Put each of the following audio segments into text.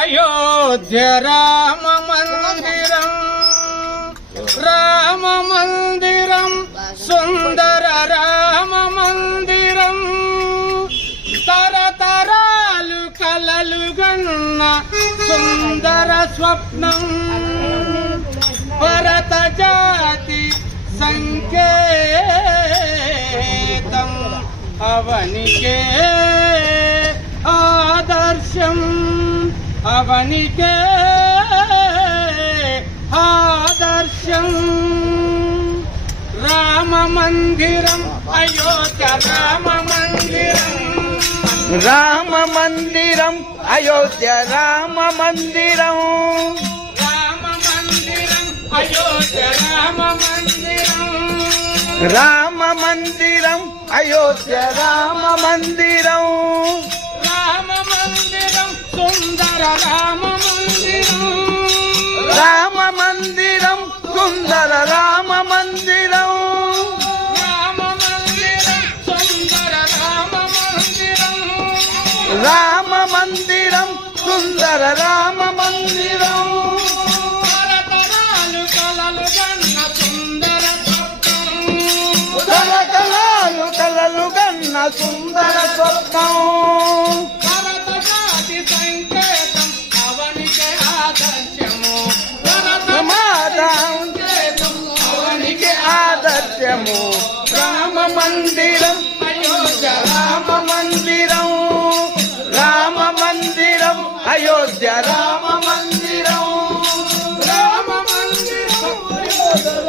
అయోధ్య రామ మందిరం రామ మందిరం సుందర రామ మందిరం. తరతరాలు కలలు గన్న సుందర స్వప్నం. భరత జాతి సంకేతం అవనికే అవనికే ఆదర్శం రామ మందిరం అయోధ్య రామ మందిరం రామ మందిరం అయోధ్య రామ మందిరం రామ మందిరం అయోధ్య రామ మందిరం రామ మందిరం అయోధ్య రామ మందిరం సుందర రామ మందిరం రామ మందిరం సుందర రామ మందిరం రామ మందిరం సుందర రామ మందిరం రామ మందిరం సుందర రామ మందిరం తరతరాలు కలలు గన్న సుందర స్వప్నం. కలకలాలు కలలు గన్న సుందర స్వప్నం. రామ మందిరం. అయోధ్య రామ మందిరం. రామ మందిరం. అయోధ్య రామ మందిరం. రామ మందిరం.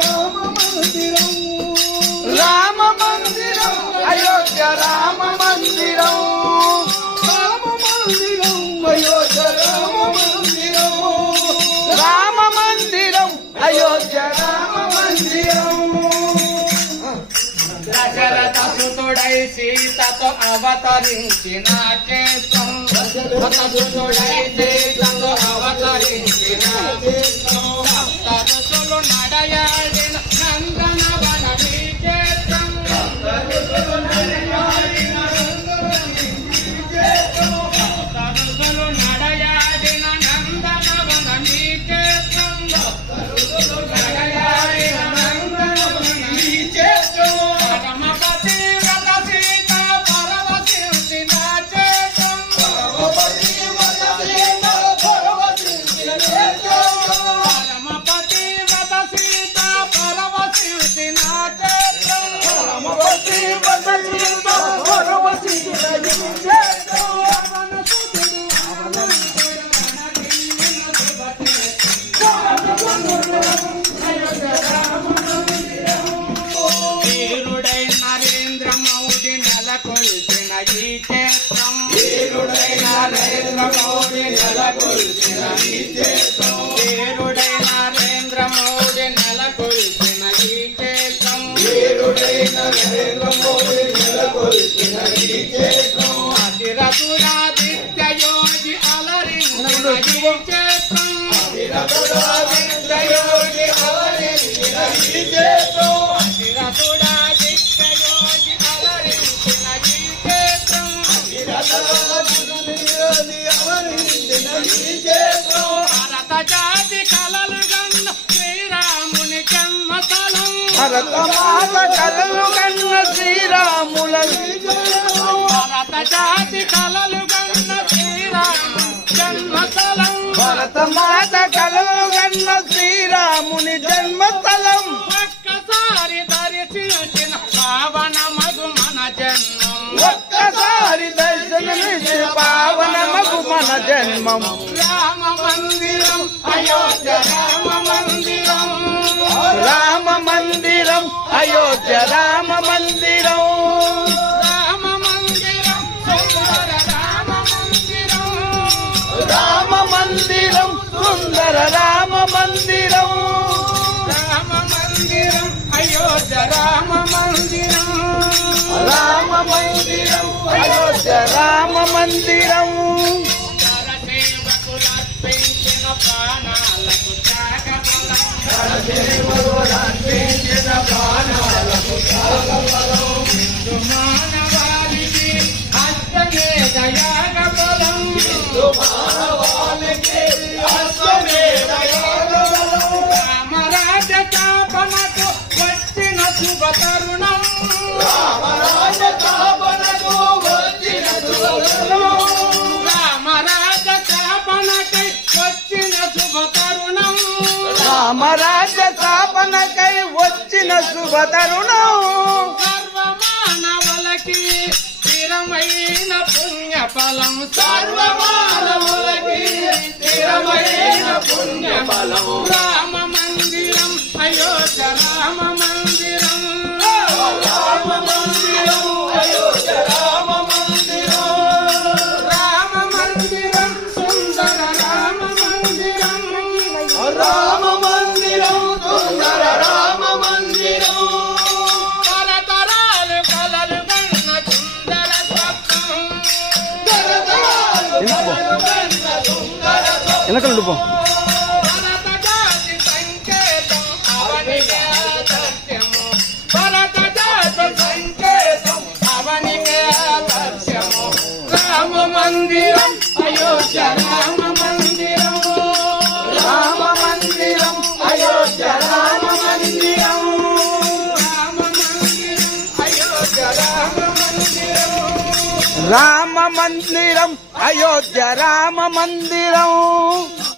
సీతతో అవతరించిన సీతతో అవతరించిన ఈ క్షేత్రం వీరుడై నరేంద్ర మోదీ నెలకొల్పిన ఈ క్షేత్రం. నరేంద్ర ఈ క్షేత్రం నరేంద్ర ఈ క్షేత్రం అతిరతురాదిత్య యోగి అలరించిన ఈ క్షేత్రం. జన్మస్థలం భరత మాత కలలు కన్న శ్రీరాముల భారత జాతి కలలు గన్న శ్రీరాము జన్మస్థలం భరత మాత కలలు కన్న శ్రీరాముని జన్మస్థలం ఒక్కసారి దర్శించిన పావన మగు మన జన్మం. ఒక్కసారి దర్శనమిచ్చి పావన మగు మన జన్మం. రామ మందిరం సుందర రామ మందిరం. రామ మందిరం అయోధ్య రామ మందిరం. రామ మందిరం అయోధ్య రామ మందిరం. సేవకులర్పించిన ప్రాణాలకు రామరాజ్య స్థాపనకై వచ్చిన శుభతరుణం. సర్వమానవులకి స్థిరమైన పుణ్య ఫలం సర్వమానవులకి స్థిరమైన పుణ్య ఫలం ఆదర్శము రామ మందిరం అయోధ్య రామ మందిరం రామ మందిరం అయోధ్య రామ మందిరం. రామ మందిరం అయోధ్య రామ మందిరం రామ మందిరం అయోధ్య రామ మందిరం